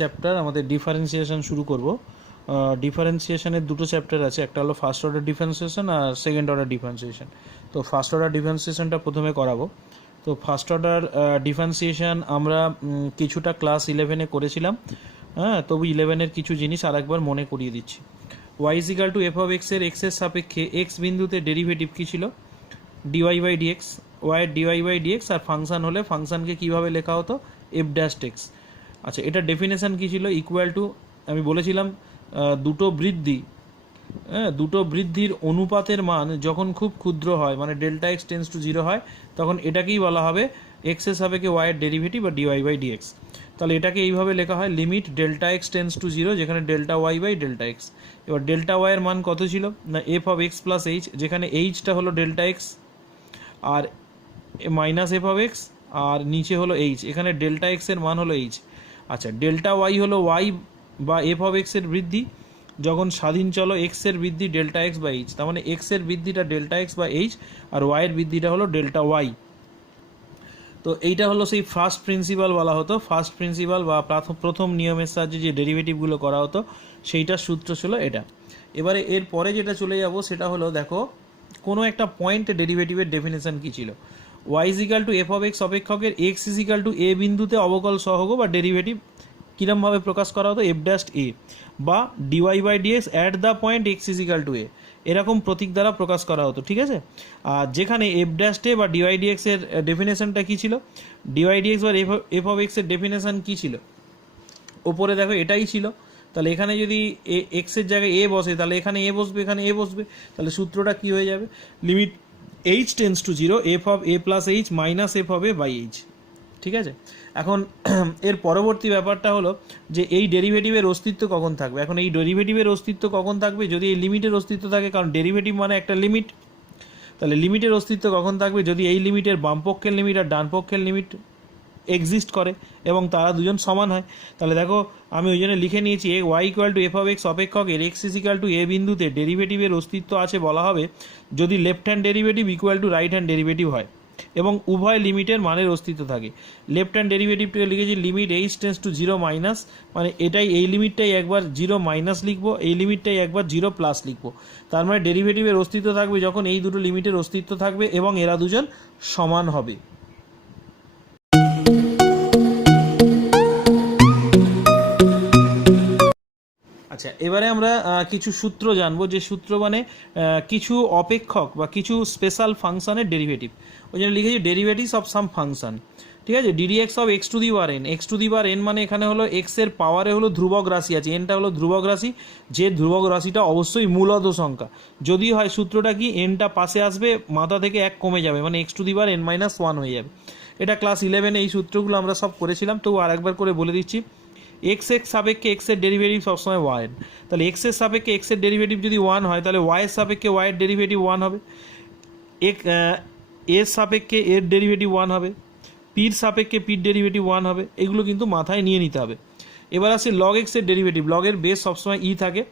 Chapter আমাদের differentiation শুরু করব। ডিফারেন্সিয়েশনের দুটো চ্যাপ্টার আছে, একটা হলো ফার্স্ট অর্ডার ডিফারেন্সিয়েশন আর সেকেন্ড অর্ডার ডিফারেন্সিয়েশন। তো ফার্স্ট অর্ডার ডিফারেন্সিয়েশনটা প্রথমে করাবো। তো ফার্স্ট অর্ডার ডিফারেন্সিয়েশন আমরা কিছুটা ক্লাস 11-এ করেছিলাম, হ্যাঁ, তবু 11-এর কিছু জিনিস আরেকবার মনে করিয়ে দিচ্ছি। y = f of x এর x এর সাপেক্ষে x বিন্দুতে ডেরিভেটিভ কী ছিল? dy বাই ডিএক্স, y এর dy বাই ডিএক্স, আর ফাংশন হলে ফাংশনকে কীভাবে লেখা হতো? f dash x. আচ্ছা, এটা ডেফিনেশন কী ছিল? ইকুয়াল টু, আমি বলেছিলাম দুটো বৃদ্ধির অনুপাতের মান যখন খুব ক্ষুদ্র হয়, মানে ডেল্টা এক্স টেন্স টু 0 হয়, তখন এটাকেই বলা হবে এক্স এর সাপেক্ষে ওয়াই এর ডেরিভেটিভ বা ডিওয়াই বাই ডিএক্স। তাহলে এটাকে এইভাবে লেখা হয় limit delta x tends to 0, যেখানে delta y by delta x. এবার ডেল্টা ওয়াই এর মান কত ছিল? না f of x plus h, যেখানে এইচটা হলো ডেল্টা এক্স আর মাইনাস এফ অফ এক্স, আর নিচে হলো এইচ, এখানে ডেল্টা এক্স এর মান হলো এইচ। আচ্ছা, ডেল্টা ওয়াই হলো ওয়াই বা এফ অফ এক্স এর বৃদ্ধি, যখন স্বাধীন চলো এক্স এর বৃদ্ধি ডেল্টা এক্স বা এইচ, তার মানে এক্স এর বৃদ্ধিটা ডেল্টা এক্স বা এইচ আর ওয়াই এর বৃদ্ধিটা হলো ডেল্টা ওয়াই। তো এইটা হলো সেই ফার্স্ট প্রিন্সিপাল বলা হতো, ফার্স্ট প্রিন্সিপাল বা প্রথম নিয়মের সাহায্যে যে ডেরিভেটিভগুলো করা হতো সেইটার সূত্র ছিল এটা। এবারে এর পরে যেটা চলে যাব সেটা হলো, দেখো কোনো একটা পয়েন্টে ডেরিভেটিভের ডেফিনেশন কী ছিল? y = f of x অপেক্ষকের x = a বিন্দুতে অবকল সহগ বা ডেরিভেটিভ কীরমভাবে প্রকাশ করা হতো? f ড্যাশ a বা dy by d x at the point x = a, এরকম প্রতীক দ্বারা প্রকাশ করা হতো, ঠিক আছে? আর যেখানে f ড্যাশ a বা dy dx এর ডেফিনেশনটা কী ছিল? dy dx বা f of x এর ডেফিনেশন কী ছিল? ওপরে দেখো এটাই ছিল। তাহলে এখানে যদি এক্স এর জায়গায় এ বসে, তাহলে এখানে এ বসবে, এখানে এ বসবে, তাহলে সূত্রটা কী হয়ে যাবে? Limit h tends to 0 f of a plus h minus f of a by h, ঠিক আছে? এখন এর পরবর্তী ব্যাপারটা হলো যে এই ডেরিভেটিভের অস্তিত্ব কখন থাকবে? এখন এই ডেরিভেটিভের অস্তিত্ব কখন থাকবে? যদি এই লিমিটের অস্তিত্ব থাকে, কারণ ডেরিভেটিভ মানে একটা লিমিট, তাহলে লিমিটের অস্তিত্ব কখন থাকবে? যদি এই লিমিটের বামপক্ষের লিমিট আর ডান পক্ষের লিমিট এক্সিস্ট করে এবং তারা দুজন সমান হয়। তাহলে দেখো আমি ওই জন্য লিখে নিয়েছি y = f of x অপেক্ষকের x = a বিন্দুতে ডেরিভেটিভের অস্তিত্ব আছে বলা হবে যদি left hand derivative equal to right hand derivative হয় এবং উভয় লিমিটের মানের অস্তিত্ব থাকে। লেফট হ্যান্ড ডেরিভেটিভটাকে লিখেছি limit h tends to 0 minus, মানে এটাই, এই লিমিটটাই একবার 0 মাইনাস লিখবো, এই লিমিটটাই একবার 0 প্লাস লিখবো। তার মানে ডেরিভেটিভের অস্তিত্ব থাকবে যখন এই দুটো লিমিটের অস্তিত্ব থাকবে এবং এরা দুজন সমান হবে। আচ্ছা, এবারে আমরা কিছু সূত্র জানবো, যে সূত্র মানে কিছু অপেক্ষক বা কিছু স্পেশাল ফাংশনের ডেরিভেটিভ। ওই জন্য লিখেছি ডেরিভেটিভস অফ সাম ফাংশন, ঠিক আছে? ddx of x two the power n, x two the power n মানে এখানে হলো x এর পাওয়ারে হলো ধ্রুবক রাশি আছে, nটা হলো ধ্রুবক রাশি, যে ধ্রুবক রাশিটা অবশ্যই মূলত সংখ্যা। যদি হয় সূত্রটা কি, nটা পাশে আসবে, মাথা থেকে 1 কমে যাবে, মানে x two the power n minus 1 হয়ে যাবে। এটা ক্লাস 11-এ এই সূত্রগুলো আমরা সব করেছিলাম, তো আরেকবার করে বলে দিচ্ছি। এক্স সাপেক্ষে এক্স এর ডেরিভেটিভ সবসময় ওয়াই, তাহলে এক্স এর সাপেক্ষে এক্স এর ডেরিভেটিভ যদি 1 হয়, তাহলে ওয়াই এর সাপেক্ষে ওয়াই এর ডেরিভেটিভ 1 হবে, এর সাপেক্ষে এর ডেরিভেটিভ 1 হবে, পির সাপেক্ষে পির ডেরিভেটিভ 1 হবে। এগুলো কিন্তু মাথায় নিয়ে নিতে হবে। এবার আসছে লগ এক্স এর ডেরিভেটিভ, লগের বেস সবসময় ই থাকে,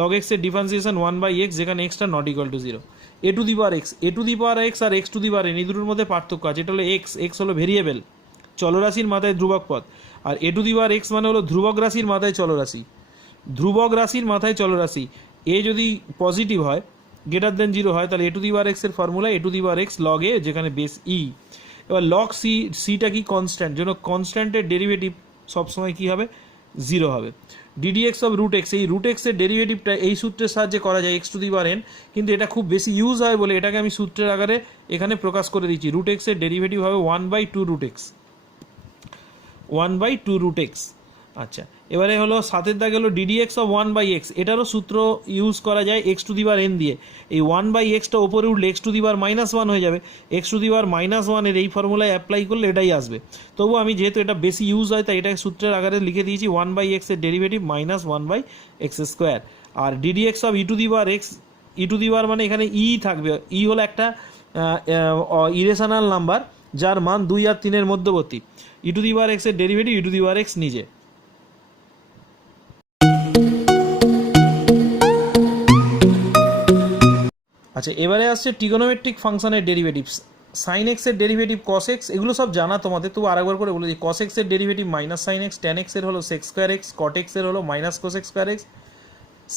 লগ এক্স এর ডিফারেন্সিয়েশন 1/x, যেখানে এক্সটা not equal to 0। A to the power x আর x to the power n, এই দুটোর মধ্যে পার্থক্য আছে। এটা হলো এক্স হলো ভেরিয়েবল, চলরাশির মাথায় ধ্রুবক পদ, আর এ টু দি পাওয়ার এক্স মানে হলো ধ্রুবক রাশির মাথায় চলরাশি, ধ্রুবক রাশির মাথায় চলরাশি। এ যদি পজিটিভ হয়, গ্রেটার দেন 0 হয়, তাহলে a to the power x এর formula a to the power x log a, যেখানে বেস ই। এবার লগ সিটা কি? কনস্ট্যান্ট, জন্য কনস্ট্যান্টের ডেরিভেটিভ সবসময় কী হবে? 0 হবে। ddx অফ রুট এক্স, এই রুট এক্সের ডেরিভেটিভটা এই সূত্রের সাহায্যে করা যায় x two the power n, কিন্তু এটা খুব বেশি ইউজ হয় বলে এটাকে আমি সূত্রের আকারে এখানে প্রকাশ করে দিচ্ছি। রুট এক্সের ডেরিভেটিভ হবে 1/2 রুট এক্স, 1/2 রুট এক্স। আচ্ছা, এবারে হলো সাতের দাগে হলো ddx অফ 1/x, এটারও সূত্র ইউজ করা যায় x two the power n দিয়ে। এই 1/xটা ওপরে উঠলে x টু দি পাওয়ার -1 হয়ে যাবে, x টু দি পাওয়ার -1 এর এই ফর্মুলায় অ্যাপ্লাই করলে এটাই আসবে। তবু আমি যেহেতু এটা বেশি ইউজ হয় তাই এটা সূত্রের আকারে লিখে দিয়েছি 1/x এর ডেরিভেটিভ -1/x²। আর ddx of e to the power x, e to the power মানে এখানে ই থাকবে, ই হলো একটা ইরেশনাল নাম্বার যার মান 2 আর 3 এর মধ্যবর্তী। ই টু দি পাওয়ার এক্স এর derivative E to the power x নিজে। আচ্ছা, এবারে আসছে ট্রিগোনোমেট্রিক ফাংশনের ডেরিভেটিভস। সাইন এক্সের ডেরিভেটিভ কস এক্স, এগুলো সব জানা তোমাদের, তবু আরেকবার করে বলে দিই। কস এক্সের derivative minus sine x, tan এক্সের হলো সেক স্কোয়ার এক্স, কট এক্সের হলো minus cosec square x,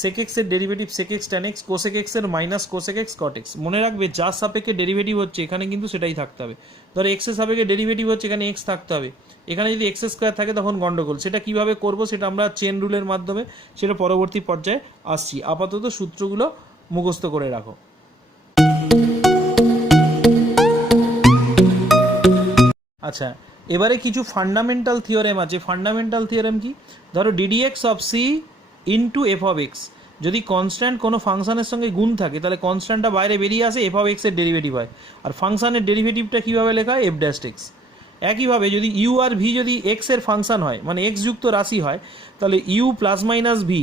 sec এক্সের derivative sec x tan x, cosec এক্সের minus cosec x cot x. মনে রাখবে যার সাপেক্ষে ডেরিভেটিভ হচ্ছে এখানে কিন্তু সেটাই থাকতে হবে। ধরো এক্সের সাপেক্ষে ডেরিভেটিভ হচ্ছে, এখানে এক্স থাকতে হবে, এখানে যদি এক্স স্কোয়ার থাকে তখন গন্ডগোল। সেটা কিভাবে করব সেটা আমরা চেন রুলের মাধ্যমে সেটা পরবর্তী পর্যায়ে আসছি। আপাতত সূত্রগুলো মুখস্থ করে রাখো। আচ্ছা, এবারে কিছু ফান্ডামেন্টাল থিওরেম আছে। ফান্ডামেন্টাল থিওরেম কি? ধরো d d x of c into f of x, যদি কনস্ট্যান্ট কোনো ফাংশনের সঙ্গে গুণ থাকে তাহলে কনস্ট্যান্টটা বাইরে বেরিয়ে আসে, এফ অফ এক্সের ডেরিভেটিভ হয়। আর ফাংশনের ডেরিভেটিভটা কীভাবে লেখা হয়? F dash x. একইভাবে যদি ইউ আর ভি যদি এক্সের ফাংশন হয়, মানে এক্স যুক্ত রাশি হয়, তাহলে ইউ প্লাস মাইনাস ভি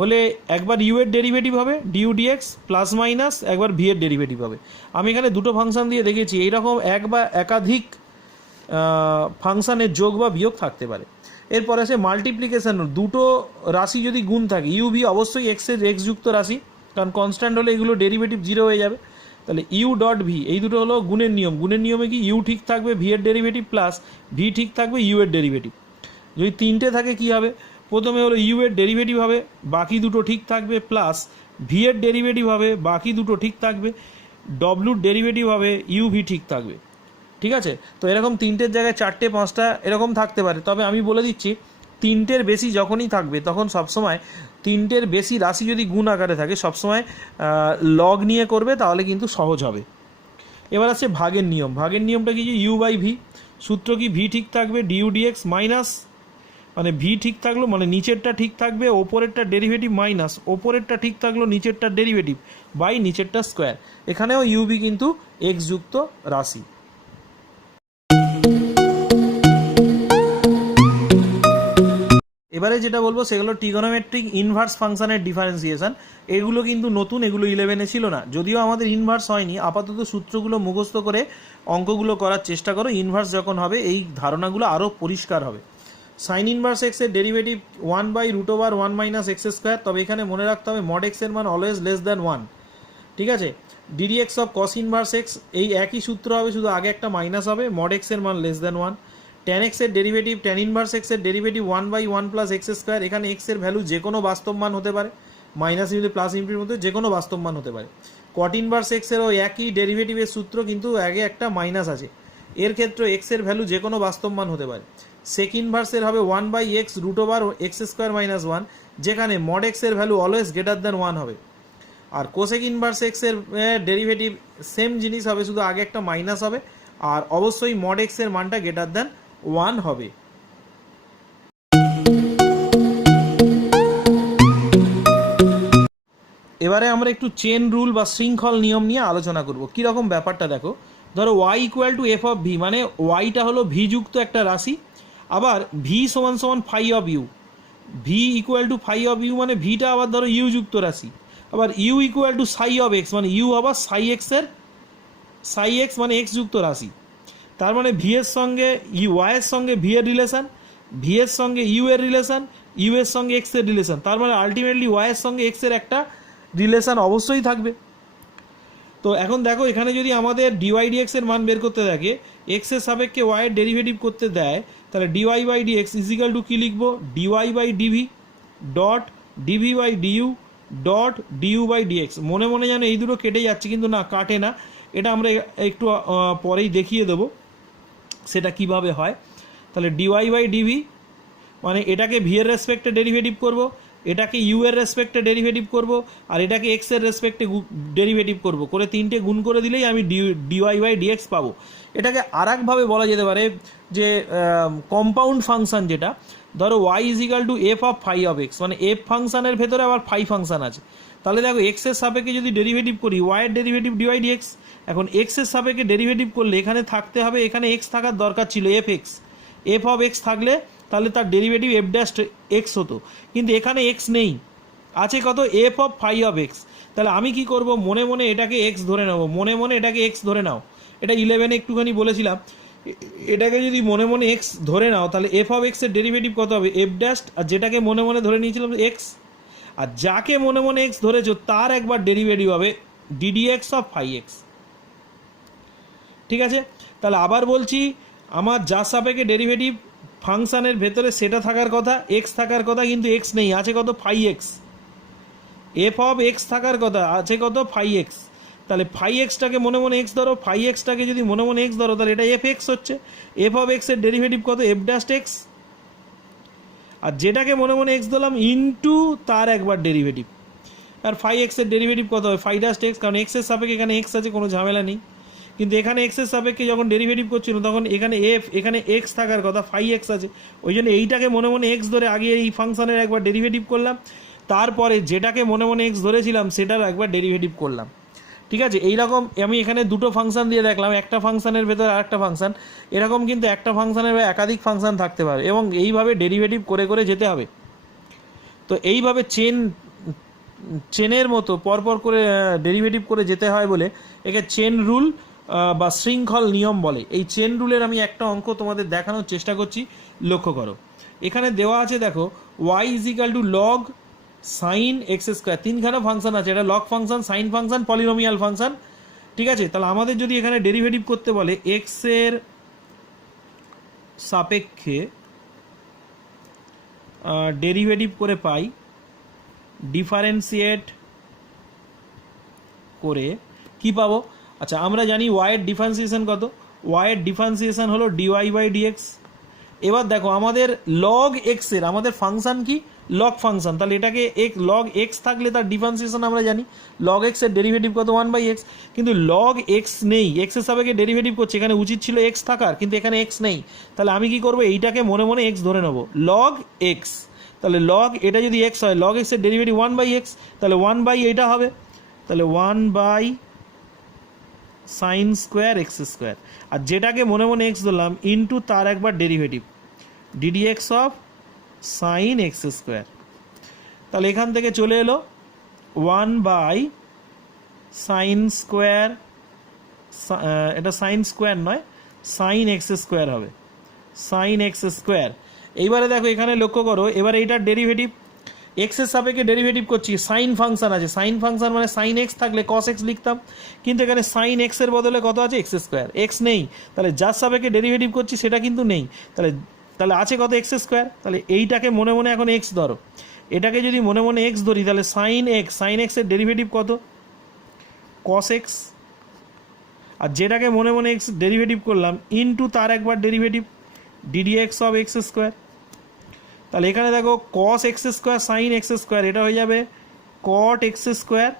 হলে একবার ইউ এর ডেরিভেটিভ হবে ডিউ ডিএক্স, প্লাস মাইনাস একবার ভি এর ডেরিভেটিভ হবে। আমি এখানে দুটো ফাংশন দিয়ে দেখেছি, এইরকম এক বা একাধিক ফাংশানের যোগ বা বিয়োগ থাকতে পারে। এরপরে আসে মাল্টিপ্লিকেশন। দুটো রাশি যদি গুণ থাকে, ইউ ভি অবশ্যই এক্সের এক্স যুক্ত রাশি, কারণ কনস্ট্যান্ট হলে এগুলো ডেরিভেটিভ জিরো হয়ে যাবে। তাহলে ইউ ডট ভি, এই দুটো হলো গুণের নিয়ম। গুণের নিয়মে কি? ইউ ঠিক থাকবে ভি এর ডেরিভেটিভ প্লাস ভি ঠিক থাকবে ইউ এর ডেরিভেটিভ। যদি তিনটে থাকে কি হবে? প্রথমে হলো ইউ এর ডেরিভেটিভ হবে, বাকি দুটো ঠিক থাকবে, প্লাস ভি এর ডেরিভেটিভ হবে, বাকি দুটো ঠিক থাকবে, ডব্লুর ডেরিভেটিভ হবে, ইউ ভি ঠিক থাকবে। ঠিক আছে? তো এরকম তিনটের জায়গায় চারটে পাঁচটা এরকম থাকতে পারে। তবে আমি বলে দিচ্ছি, তিনটের বেশি যখনই থাকবে তখন সবসময় তিনটের বেশি রাশি যদি গুণ আকারে থাকে সবসময় লগ নিয়ে করবে, তাহলে কিন্তু সহজ হবে। এবার আছে ভাগের নিয়ম। ভাগের নিয়মটা কি? যে ইউ বাই ভি, সূত্র কি? ভি ঠিক থাকবে ডিউ ডিএক্স মাইনাস, মানে ভি ঠিক থাকলো মানে নিচেরটা ঠিক থাকবে, ওপরেরটা ডেরিভেটিভ মাইনাস ওপরেরটা ঠিক থাকলো নিচেরটা ডেরিভেটিভ বাই নিচেরটা স্কোয়ার। এখানেও ইউবি কিন্তু এক্স যুক্ত রাশি। এবারে যেটা বলবো সেগুলো ট্রিগোনোমেট্রিক ইনভার্স ফাংশনের ডিফারেন্সিয়েশন। এগুলো কিন্তু নতুন, এগুলো 11-এ ছিল না। যদিও আমাদের ইনভার্স হয়নি, আপাতত সূত্রগুলো মুখস্থ করে অঙ্কগুলো করার চেষ্টা করো। ইনভার্স যখন হবে এই ধারণাগুলো আরও পরিষ্কার হবে। সাইন ইনভার্স এক্সের ডেরিভেটিভ 1/√1 মাইনাস এক্স স্কোয়ার। তবে এখানে মনে রাখতে হবে মড এক্সের মান অলওয়েজ লেস দ্যান 1। ঠিক আছে? Ddx of cos inverse x, এই একই সূত্র হবে, শুধু আগে একটা মাইনাস হবে, মড এক্সের মান লেস দ্যান 1। ট্যান এক্সের ডেরিভেটিভ, ট্যান ইনভার্স এক্সের ডেরিভেটিভ 1/1 প্লাস এক্স স্কোয়ার। এখানে এক্সের ভ্যালু যে কোনো বাস্তব মান হতে পারে, মাইনাস ইনটু প্লাস ইনটুর মধ্যে যে কোনো বাস্তব মান হতে পারে। কট ইনভার্স এক্সেরও একই ডেরিভেটিভের সূত্র, কিন্তু আগে একটা মাইনাস আছে। এর ক্ষেত্রে এক্সের ভ্যালু যে কোনো বাস্তব মান হতে পারে। সেক ইনভার্সের হবে 1/x√এক্স স্কোয়ার মাইনাস 1, যেখানে মড এক্সের ভ্যালু অলওয়েজ গ্রেটার দ্যান 1 হবে। আর কোসেক ইনভার্স এক্সের ডেরিভেটিভ সেম জিনিস হবে, শুধু আগে একটা মাইনাস হবে, আর অবশ্যই মড এক্সের মানটা গ্রেটার দ্যান 1 হবে। এবারে আমরা একটু চেন রুল বা শৃঙ্খল নিয়ম নিয়ে আলোচনা করব। কীরকম ব্যাপারটা দেখো। ধরো y equal to f of V, মানে ওয়াইটা হলো ভি যুক্ত একটা রাশি, আবার ভি সমান সমান phi of u. V equal to phi of u মানে ভিটা আবার ধরো ইউ যুক্ত রাশি, আবার u equal to psi of x, মানে ইউ আবার সাই এক্সের সাই এক্স মানে এক্স যুক্ত রাশি। তার মানে ভি এর সঙ্গে ওয়াইয়ের সঙ্গে ভি এর রিলেশন, ভি এর সঙ্গে ইউ এর রিলেশন, ইউ এর সঙ্গে এক্স এর রিলেশন। তার মানে আলটিমেটলি ওয়াইয়ের সঙ্গে এক্স এর একটা রিলেশন অবশ্যই থাকবে। তো এখন দেখো, এখানে যদি আমাদের ডিওয়াই ডিএক্স এর মান বের করতে থাকে, এক্স এর সাপেক্ষে ওয়াই এর ডেরিভেটিভ করতে দেয়, তাহলে dy by dx equal to কী লিখবো? Dy by dv dot dv by du dot du by dx. মনে মনে যেন এই দুটো কেটে যাচ্ছে, কিন্তু না, কাটে না। এটা আমরা একটু পরেই দেখিয়ে দেবো সেটা কিভাবে হয়। তাহলে ডিওয়াই বাই ডিভি মানে এটাকে ভি এর রেসপেক্টে ডেরিভেটিভ করব, এটাকে ইউ এর রেসপেক্টে ডেরিভেটিভ করব, আর এটাকে এক্স এর রেসপেক্টে ডেরিভেটিভ করব, করে তিনটে গুণ করে দিলেই আমি ডিওয়াই বাই ডিএক্স পাবো। এটাকে আর একভাবে বলা যেতে পারে যে কম্পাউন্ড ফাংশন, যেটা ধরো y is equal to f of phi of x, মানে এফ ফাংশনের ভেতরে আবার ফাই ফাংশন আছে। তাহলে দেখো, এক্স এর সাপেক্ষে যদি ডেরিভেটিভ করি ওয়াইয়ের ডেরিভেটিভ ডিওয়াই ডিএক্স, এখন এক্স এর সাপেক্ষে ডেরিভেটিভ করলে এখানে থাকতে হবে, এখানে এক্স থাকার দরকার ছিল F x, f of x থাকলে তাহলে তার ডেরিভেটিভ এফ ড্যাশ এক্স হতো, কিন্তু এখানে এক্স নেই, আছে কত? F of phi of x. তাহলে আমি কি করব? মনে মনে এটাকে এক্স ধরে নেব, মনে মনে এটাকে এক্স ধরে নাও। এটা 11-এ একটুখানি বলেছিলাম, এটাকে যদি মনে মনে এক্স ধরে নাও তাহলে এফ অফ এক্সের ডেরিভেটিভ কত হবে? এফ ড্যাশ, আর যেটাকে মনে মনে ধরে নিয়েছিলাম এক্স, আর যাকে মনে মনে এক্স ধরেছো তার একবার ডেরিভেটিভ হবে ডিডিএক্স অফ ফাই এক্স। ঠিক আছে, তাহলে আবার বলছি, আমার যার সাপেক্ষে ডেরিভেটিভ ফাংশানের ভেতরে সেটা থাকার কথা, এক্স থাকার কথা, কিন্তু এক্স নেই, আছে কত phi x. F of x থাকার কথা, আছে কত ফাই এক্স। তাহলে ফাই এক্সটাকে মনে মনে এক্স ধরো, ফাই এক্সটাকে যদি মনে মনে এক্স ধরো তাহলে এটা এফ এক্স হচ্ছে। এফ অফ এক্সের ডেরিভেটিভ কত, এফ ড্যাস্ট এক্স। আর যেটাকে মনে মনে এক্স ধরলাম ইন্টু তার একবার ডেরিভেটিভ। আর ফাই এক্সের ডেরিভেটিভ কত হয়, ফাই ড্যাস্ট এক্স, কারণ এক্সের সাপেক্ষে এখানে এক্স আছে, কোনো ঝামেলা নেই। কিন্তু এখানে এক্সের সাপেক্ষে যখন ডেরিভেটিভ করছিল তখন এখানে এফ, এখানে এক্স থাকার কথা, ফাই এক্স আছে, ওই জন্য এইটাকে মনে মনে এক্স ধরে আগে এই ফাংশনের একবার ডেরিভেটিভ করলাম, তারপরে যেটাকে মনে মনে এক্স ধরেছিলাম সেটার একবার ডেরিভেটিভ করলাম। ঠিক আছে, এইরকম আমি এখানে দুটো ফাংশন দিয়ে দেখলাম, একটা ফাংশনের ভেতরে আর একটা ফাংশন, এরকম কিন্তু একটা ফাংশনের একাধিক ফাংশন থাকতে পারে এবং এইভাবে ডেরিভেটিভ করে করে যেতে হবে। তো এইভাবে চেনের মতো পরপর করে ডেরিভেটিভ করে যেতে হয় বলে একে চেন রুল বা শৃঙ্খল নিয়ম বলে। এই চেন রুলের আমি একটা অঙ্ক তোমাদের দেখানোর চেষ্টা করছি, লক্ষ্য করো। এখানে দেওয়া আছে দেখো, y is equal to log sine x square, তিনখানা ফাংশন আছে, এটা log function, sine function, polynomial function. ঠিক আছে, তাহলে আমাদের যদি এখানে ডেরিভেটিভ করতে বলে এক্স এর সাপেক্ষে ডেরিভেটিভ করে পাই, ডিফারেন্সিয়েট করে কি পাবো? আচ্ছা, আমরা জানি y এর ডিফারেন্সিয়েশন কত, y এর ডিফারেন্সিয়েশন হলো dy বাই dx। এবার দেখো আমাদের লগ এক্স এর, আমাদের ফাংশন কি লগ ফাংশন, তাহলে এটাকে লগ এক্স থাকলে তার ডিফারেন্সিয়েশন আমরা জানি, লগ এক্স এর ডেরিভেটিভ কত 1/x, কিন্তু লগ এক্স নেই, এক্স এর সাপেক্ষে ডেরিভেটিভ করছে, এখানে উচিত ছিল এক্স থাকার, কিন্তু এখানে এক্স নেই, তাহলে আমি কি করবো, এইটাকে মনে মনে এক্স ধরে নেবো, লগ এক্স। তাহলে লগ এটা যদি এক্স হয়, লগ এক্স এর ডেরিভেটিভ 1/x, তাহলে 1 এটা হবে, তাহলে 1 সাইন স্কোয়ার এক্স স্কোয়ার। আর যেটাকে মনে মনে এক্স ধরলাম ইন্টু তার একবার derivative ddx of sign x square. তাহলে এখান থেকে চলে এলো 1 সাইন স্কোয়ার, এটা সাইন স্কোয়ার নয়, সাইন এক্স স্কোয়ার হবে, সাইন এক্স স্কোয়ার। এইবারে দেখো এখানে লক্ষ্য করো, এবারে এইটার ডেরিভেটিভ এক্সের সাপেক্ষে ডেরিভেটিভ করছি, সাইন ফাংশন আছে, সাইন ফাংশন মানে সাইন এক্স থাকলে কস এক্স লিখতাম, কিন্তু এখানে সাইন এক্সের বদলে কত আছে, এক্স স্কোয়ার, এক্স নেই, তাহলে যার সাপেক্ষে ডেরিভেটিভ করছি সেটা কিন্তু নেই, তাহলে আছে কত, এক্স স্কোয়ার। তাহলে এইটাকে মনে মনে এখন এক্স ধরো, এটাকে যদি মনে মনে এক্স ধরি তাহলে সাইন এক্সের ডেরিভেটিভ কত, কস এক্স। আর যেটাকে মনে মনে এক্স ডেরিভেটিভ করলাম ইন্টু তার একবার derivative ddx of x square. তাহলে এখানে দেখো cos x square sine x square, এটা হয়ে যাবে কট এক্স স্কোয়ার,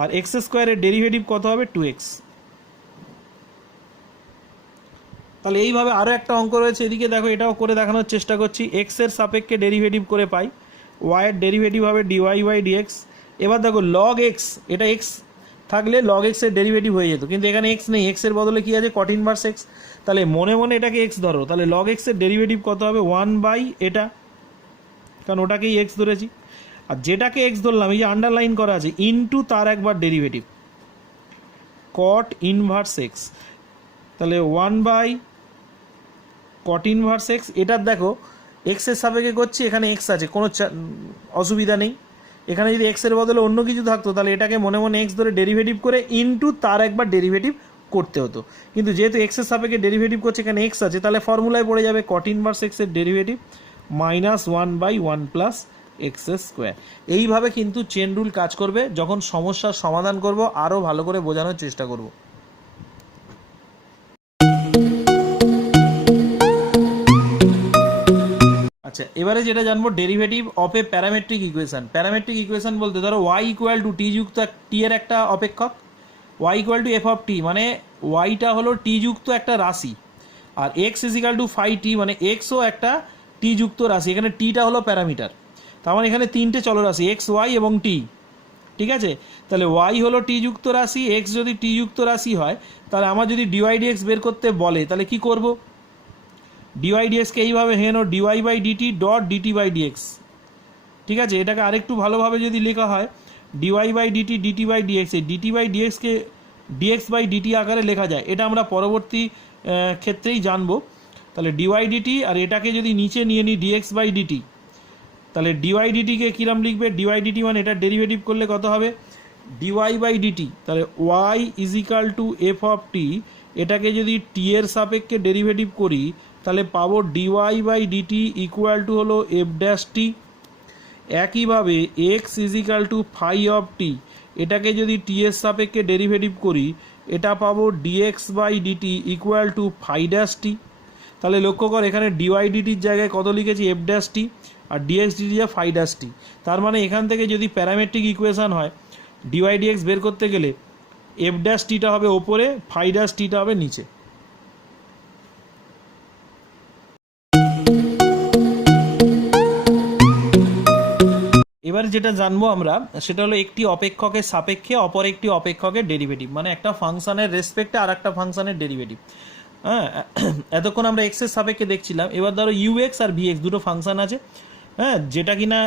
আর এক্স স্কোয়ারের ডেরিভেটিভ কত হবে, 2x। তাহলে এইভাবে আরও একটা অঙ্ক রয়েছে, এদিকে দেখো এটাও করে দেখানোর চেষ্টা করছি। এক্স এর সাপেক্ষে ডেরিভেটিভ করে পাই, y এর ডেরিভেটিভ হবে dy বাই dx। এবার দেখো লগ এক্স, এটা এক্স থাকলে লগ এক্স এর ডেরিভেটিভ হয়ে যেত, কিন্তু এখানে এক্স নেই, এক্স এর বদলে কি আছে, কট ইনভার্স এক্স। তাহলে মনে মনে এটাকে এক্স ধরো, তাহলে লগ এক্স এর ডেরিভেটিভ কত হবে, 1 এটা, কারণ ওটাকেই এক্স ধরেছি। আর যেটাকে এক্স ধরলাম, এই যে আন্ডারলাইন করা আছে, ইন্টু তার একবার ডেরিভেটিভ কট ইনভার্স এক্স। তাহলে 1 কট ইনভার্স এক্স, এটার দেখো এক্সের সাপেক্ষে করছি, এখানে এক্স আছে, কোনো অসুবিধা নেই। এখানে যদি এক্সের বদলে অন্য কিছু থাকতো তাহলে এটাকে মনে মনে এক্স ধরে ডেরিভেটিভ করে ইন্টু তার একবার ডেরিভেটিভ করতে হতো, কিন্তু যেহেতু এক্সের সাপেক্ষে ডেরিভেটিভ করছে, এখানে এক্স আছে, তাহলে ফর্মুলায় পড়ে যাবে কট ইনভার্স এক্সের ডেরিভেটিভ -1/1 প্লাস এক্স স্কোয়ার। এইভাবে কিন্তু চেন রুল কাজ করবে, যখন সমস্যার সমাধান করব আরও ভালো করে বোঝানোর চেষ্টা করব। আচ্ছা, এবারে যেটা জানবো derivative of A parametric equation. Parametric equation বলতে ধরো y ইকুয়াল টু টি যুক্ত টি এর একটা অপেক্ষক, y equal to f of t, মানে ওয়াইটা হলো টি যুক্ত একটা রাশি, আর x equal to phi t, মানে এক্সও একটা টি যুক্ত রাশি, এখানে টিটা হলো প্যারামিটার। তার মানে এখানে তিনটে চলরাশি এক্স, ওয়াই এবং টি। ঠিক আছে, তাহলে ওয়াই হলো টি যুক্ত রাশি, এক্স যদি টি যুক্ত রাশি হয়, তাহলে আমার যদি ডিওয়াই ডিএক্স বের করতে বলে তাহলে কি করব, ডিওয়াই ডিএক্সকে এইভাবে ভেঙে নাও, dy by dt dot dt by dx. ঠিক আছে, এটাকে আরেকটু ভালোভাবে যদি লেখা হয়, dy by dt dt by dx, এই ডিটি বাই ডিএক্সকে ডিএক্স বাই ডিটি আকারে লেখা যায়, এটা আমরা পরবর্তী ক্ষেত্রেই জানবো। তাহলে ডিওয়াই ডিটি, আর এটাকে যদি নিচে নিয়ে নিই ডিএক্স বাই ডিটি, তাহলে ডিওয়াই ডিটিকে কীরকম লিখবে, ডিওয়াই ডিটি মানে এটার ডেরিভেটিভ করলে কত হবে, ডিওয়াই বাই ডিটি, তাহলে y is equal to f of t, এটাকে যদি টি এর সাপেক্ষে ডেরিভেটিভ করি তাহলে পাবো dy by dt equal to হলো এফ ড্যাশ টি। একইভাবে x is equal to phi of t, এটাকে যদি টি এর সাপেক্ষে ডেরিভেটিভ করি এটা পাবো dx by dt equal to phi dash t. তাহলে লক্ষ্য কর এখানে ডিওয়াই ডিটির জায়গায় কত লিখেছি এফ ড্যাশ টি, আর ডিএক্স ডিটি যা ফাই ড্যাশ টি। তার মানে এখান থেকে যদি প্যারামেট্রিক ইকুয়েশান হয় ডিওয়াই ডিএক্স বের করতে গেলে এফ ড্যাশ টিটা হবে ওপরে, ফাই ড্যাশ টিটা হবে নিচে। এবার যেটা জানবো আমরা সেটা হলো একটি অপেক্ষকের সাপেক্ষে অপর একটি অপেক্ষকের ডেরিভেটিভ, মানে একটা ফাংশনের রেসপেক্টে আর একটা ফাংশনের ডেরিভেটিভ। হ্যাঁ, এতক্ষণ আমরা এক্সের সাপেক্ষে দেখছিলাম, এবার ধরো ইউএক্স আর ভিএক্স দুটো ফাংশন আছে, হ্যাঁ, যেটা কিনা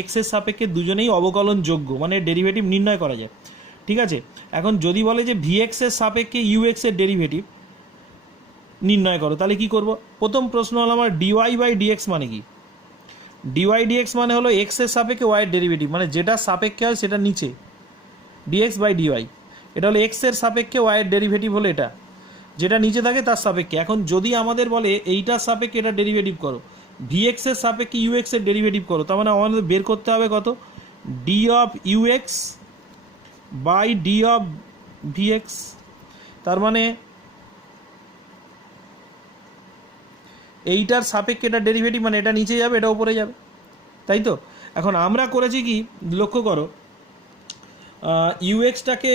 এক্সের সাপেক্ষে দুজনেই অবকলনযোগ্য, মানে ডেরিভেটিভ নির্ণয় করা যায়। ঠিক আছে, এখন যদি বলে যে ভিএক্স এর সাপেক্ষে ইউএক্স এর ডেরিভেটিভ নির্ণয় করো, তাহলে কি করব? প্রথম প্রশ্ন হলো আমার ডিওয়াই বাই ডিএক্স মানে কি? ডিওয়াই ডিএক্স মানে হলো এক্স এর সাপেক্ষে ওয়াই এর ডেরিভেটিভ, মানে যেটা সাপেক্ষে হয় সেটা নিচে, ডিএক্স বাই ডিওয়াই। এটা হলো এক্স এর সাপেক্ষে ওয়াই এর ডেরিভেটিভ হলো এটা, যেটা নিচে থাকে তার সাপেক্ষে। এখন যদি আমাদের বলে এইটার সাপেক্ষে এটা ডেরিভেটিভ করো, ভিএক্স এর সাপেক্ষে ইউএক্স এর ডেরিভেটিভ করো, তার মানে আমাদের বের করতে হবে কত? D of u x by d of v x. তার মানে এইটার সাপেক্ষে এটা ডেরিভেটিভ, মানে এটা নিচে যাবে এটা উপরে যাবে, তাই তো? এখন আমরা করেছি কি লক্ষ্য করো, ইউএক্সটাকে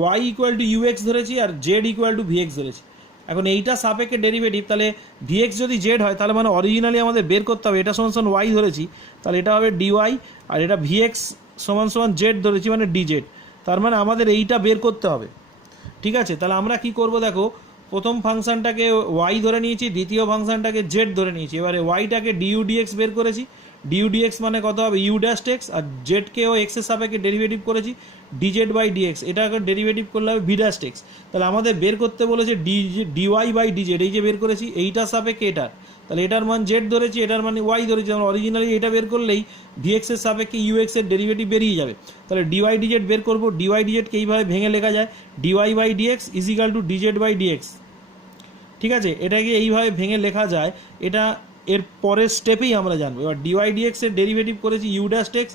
ওয়াই ইকুয়াল টু ইউএক্স ধরেছি আর জেড ইকুয়াল টু ভিএক্স ধরেছি। এখন এইটা সাপেক্ষে ডেরিভেটিভ, তাহলে ভিএক্স যদি জেড হয় তাহলে মানে অরিজিনালি আমাদের বের করতে হবে এটা সমান সমান ওয়াই ধরেছি, তাহলে এটা হবে ডিওয়াই, আর এটা ভিএক্স সমান সমান জেড ধরেছি মানে ডিজেড। তার মানে আমাদের এইটা বের করতে হবে। ঠিক আছে, তাহলে আমরা কি করব দেখো, প্রথম ফাংশনটাকে ওয়াই ধরে নিয়েছি, দ্বিতীয় ফাংশনটাকে জেড ধরে নিয়েছি। এবারে ওয়াইটাকে ডিইউ ডিএক্স বের করেছি, ডিইউ ডিএক্স মানে কত হবে ইউ ড্যাশ এক্স, আর জেডকেও এক্সের সাপেক্ষে ডেরিভেটিভ করেছি ডিজেড বাই ডিএক্স, এটাকে ডেরিভেটিভ করলে হবে ভি ড্যাশ এক্স। তাহলে আমাদের বের করতে বলেছে ডিওয়াই বাই ডিজেড, এই যে বের করেছি এইটার সাপেক্ষে এটার, তাহলে এটার মান জেড ধরেছি এটার মানে ওয়াই ধরেছি, আমরা অরিজিনালি এটা বের করলেই ভিএক্স এর সাপেক্ষে ইউএক্স এর ডেরিভেটিভ বেরিয়ে যাবে। তাহলে ডিওয়াই ডিজেড বের করবো, ডিওয়াই ডিজেডকে এইভাবে ভেঙে লেখা যায় dy by d x is equal to d z by dx. ঠিক আছে, এটাকে এইভাবে ভেঙে লেখা যায়, এটা এর পরের স্টেপেই আমরা জানবো। এবার ডিওয়াই ডিএক্স এর ডেরিভেটিভ করেছি u dash x,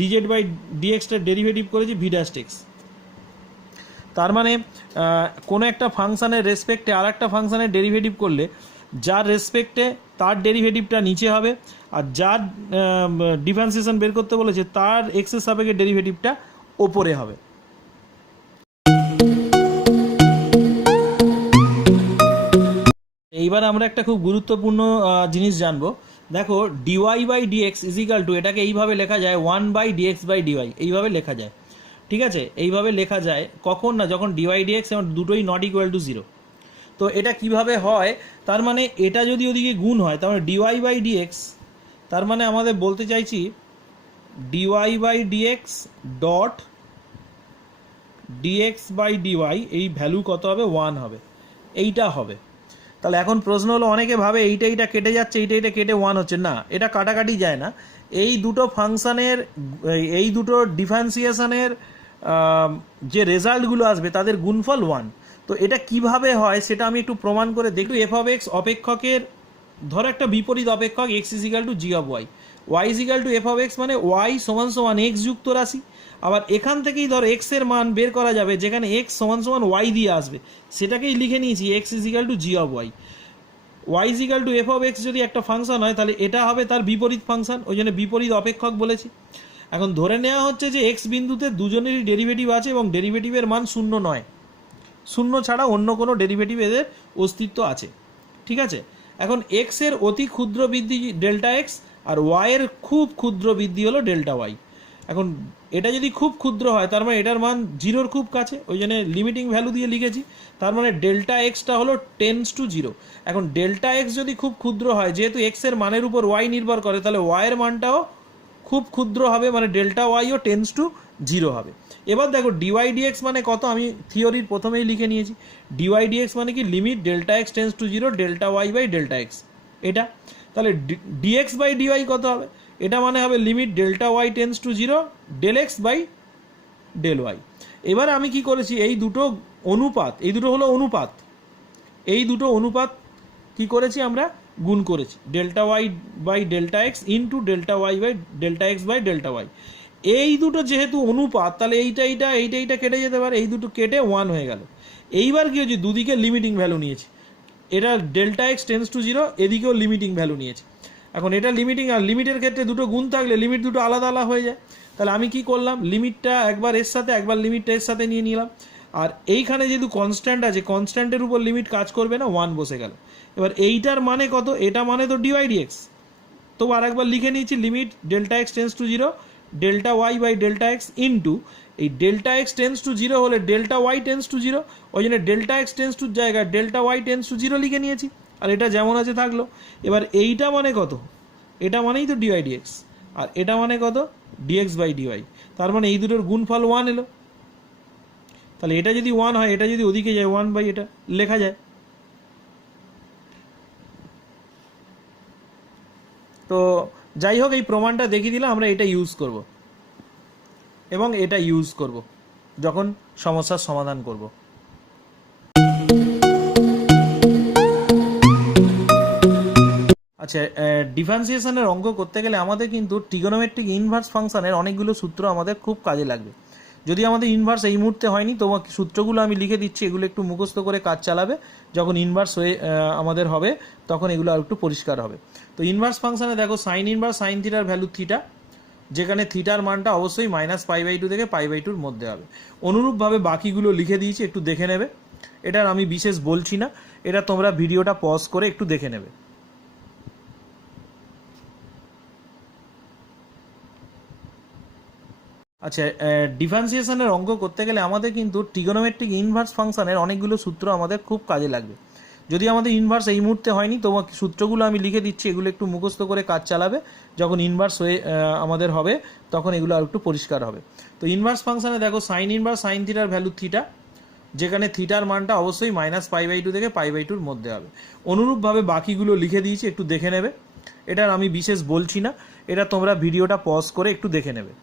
dz by ডিএক্সটার ডেরিভেটিভ করেছি ভি ড্যাশ এক্স। তার মানে কোনো একটা ফাংশানের রেসপেক্টে আর একটা ফাংশানের ডেরিভেটিভ করলে যার রেসপেক্টে তার ডেরিভেটিভটা নিচে হবে, আর যার ডিফারেন্সিয়েশন বের করতে বলেছে তার এক্সের সাপেক্ষে ডেরিভেটিভটা ওপরে হবে। এইবার আমরা একটা খুব গুরুত্বপূর্ণ জিনিস জানবো। দেখো d y by d x is equal to, এটাকে এইভাবে লেখা যায় one by d x by d y, এইভাবে লেখা যায়। ঠিক আছে, এইভাবে লেখা যায় কখন না, যখন ডিওয়াই ডিএক্স এবং দুটোই নট ইকুয়াল টু জিরো। তো এটা কিভাবে হয়, তার মানে এটা যদি ওদিকে গুণ হয় তার মানে ডিওয়াই বাই ডিএক্স, তার মানে আমাদের বলতে চাইছি d y by d x dot d x by d y এই ভ্যালু কত হবে? 1 হবে, এইটা হবে। তাহলে এখন প্রশ্ন হলো, অনেকে ভাবে এইটা কেটে যাচ্ছে, এইটা কেটে 1 হচ্ছে, না এটা কাটাকাটি যায় না। এই দুটো ফাংশানের এই দুটো ডিফারেন্সিয়েশনের যে রেজাল্টগুলো আসবে তাদের গুণফল 1। তো এটা কিভাবে হয় সেটা আমি একটু প্রমাণ করে দেখি। এফ অফ এক্স অপেক্ষকের ধরো একটা বিপরীত অপেক্ষক x is equal to g of y, y is equal to f of x মানে ওয়াই সমান সমান এক্স যুক্ত রাশি। আবার এখান থেকেই ধরো এক্স এর মান বের করা যাবে, যেখানে এক্স সমান সমান ওয়াই দিয়ে আসবে, সেটাকেই লিখে নিয়েছি x is equal to g of y. Y is equal to f of x যদি একটা ফাংশন হয় তাহলে এটা হবে তার বিপরীত ফাংশন, ওই জন্য বিপরীত অপেক্ষক বলেছি। এখন ধরে নেওয়া হচ্ছে যে এক্স বিন্দুতে দুজনেরই ডেরিভেটিভ আছে এবং ডেরিভেটিভের মান 0 নয়, 0 ছাড়া অন্য কোনো ডেরিভেটিভ এদের অস্তিত্ব আছে। ঠিক আছে, এখন এক্স এর অতি ক্ষুদ্র বৃদ্ধি ডেল্টা এক্স, আর ওয়াই এর খুব ক্ষুদ্র বৃদ্ধি হলো ডেল্টা ওয়াই। এখন এটা যদি খুব ক্ষুদ্র হয় তার মানে এটার মান 0-র খুব কাছে, ওই জন্য লিমিটিং ভ্যালু দিয়ে লিখেছি। তার মানে ডেল্টা এক্সটা হলো টেন্স টু 0। এখন ডেল্টা এক্স যদি খুব ক্ষুদ্র হয়, যেহেতু এক্স এর মানের উপর ওয়াই নির্ভর করে, তাহলে ওয়াইয়ের মানটাও খুব ক্ষুদ্র হবে, মানে ডেল্টা ওয়াইও টেন্স টু 0 হবে। এবার দেখো ডিওয়াই ডিএক্স মানে কত, আমি থিওরির প্রথমেই লিখে নিয়েছি। ডিওয়াই ডিএক্স মানে কি, limit delta x tends to 0 delta y by delta x, এটা। তাহলে ডিএক্স বাই ডিওয়াই কত হবে? এটা মানে হবে limit delta y tends to 0 del x by del y. এবার আমি কি করেছি, এই দুটো অনুপাত, এই দুটো হলো অনুপাত, এই দুটো অনুপাত কি করেছি আমরা, গুণ করেছি, delta y by delta x into delta y by delta x by delta y. এই দুটো যেহেতু অনুপাত, তাহলে এইটা কেটে যেতে পারে, এই দুটো কেটে 1 হয়ে গেল। এইবার কি হচ্ছে, দুদিকে লিমিটিং ভ্যালু নিয়েছি, এটা ডেল্টা এক্স টেন্স টু 0, এদিকেও লিমিটিং ভ্যালু নিয়েছি। এখন এটা লিমিটিং, আর লিমিটের ক্ষেত্রে দুটো গুণ থাকলে লিমিট দুটো আলাদা আলাদা হয়ে যায়। তাহলে আমি কি করলাম, লিমিটটা একবার এর সাথে, একবার লিমিটটা এর সাথে নিয়ে নিলাম। আর এইখানে যেহেতু কনস্ট্যান্ট আছে, কনস্ট্যান্টের উপর লিমিট কাজ করবে না, 1 বসে গেল। এবার এইটার মানে কত, এটা মানে তো ডিওয়াই ডিএক্স। তো আর একবার লিখে নিয়েছি, limit delta x tends to 0 delta y by delta x into, এই ডেল্টা এক্স টেন্স টু 0 হলে ডেল্টা ওয়াই টেন্স টু 0, ওই জন্য ডেল্টা এক্স টেন্স টুর জায়গায় ডেল্টা ওয়াই টেন্স টু 0 লিখে নিয়েছি, আর এটা যেমন আছে থাকলো। এবার এইটা মানে কত, এটা মানেই তো ডিওয়াই ডিএক্স, আর এটা মানে কত, ডিএক্স বাই ডিওয়াই। তার মানে এই দুটোর গুণফল 1 এলো। তাহলে এটা যদি 1 হয়, এটা যদি ওদিকে যায় 1 বাই এটা লেখা যায়। তো যাই হোক, এই প্রমাণটা দেখিয়ে দিলাম, আমরা এটা ইউজ করব এবং এটা ইউজ করব যখন সমস্যার সমাধান করব। আচ্ছা, ডিফারেন্সিয়েশনের অঙ্ক করতে গেলে আমাদের কিন্তু ট্রিগোনোমেট্রিক ইনভার্স ফাংশনের অনেকগুলো সূত্র আমাদের খুব কাজে লাগবে। যদি আমাদের ইনভার্স এই মুহূর্তে হয়নি, তোমাকে সূত্রগুলো আমি লিখে দিচ্ছি, এগুলো একটু মুখস্থ করে কাজ চালাবে, যখন ইনভার্স হয়ে আমাদের হবে তখন এগুলো আর একটু পরিষ্কার হবে। তো ইনভার্স ফাংশনে দেখো, সাইন ইনভার্স সাইন থিটার ভ্যালু থিটা, যেখানে থিটার মানটা অবশ্যই -π/2 থেকে π/2 মধ্যে হবে। অনুরূপভাবে বাকিগুলো লিখে দিয়েছি, একটু দেখে নেবে, এটার আমি বিশেষ বলছি না, এটা তোমরা ভিডিওটা পজ করে একটু দেখে নেবে। আচ্ছা, ডিফারেন্সিয়েশনের অঙ্ক করতে গেলে আমাদের কিন্তু ট্রিগোনোমেট্রিক ইনভার্স ফাংশনের অনেকগুলো সূত্র আমাদের খুব কাজে লাগবে। যদি আমাদের ইনভার্স এই মুহূর্তে হয়নি, তোমাকে সূত্রগুলো আমি লিখে দিচ্ছি, এগুলো একটু মুখস্থ করে কাজ চালাবে, যখন ইনভার্স হয়ে আমাদের হবে তখন এগুলো আর একটু পরিষ্কার হবে। তো ইনভার্স ফাংশনে দেখো, সাইন ইনভার্স সাইন থিটার ভ্যালু থিটা, যেখানে থিটার মানটা অবশ্যই -π/2 থেকে π/2 মধ্যে হবে। অনুরূপভাবে বাকিগুলো লিখে দিয়েছি, একটু দেখে নেবে, এটার আমি বিশেষ বলছি না, এটা তোমরা ভিডিওটা পজ করে একটু দেখে নেবে।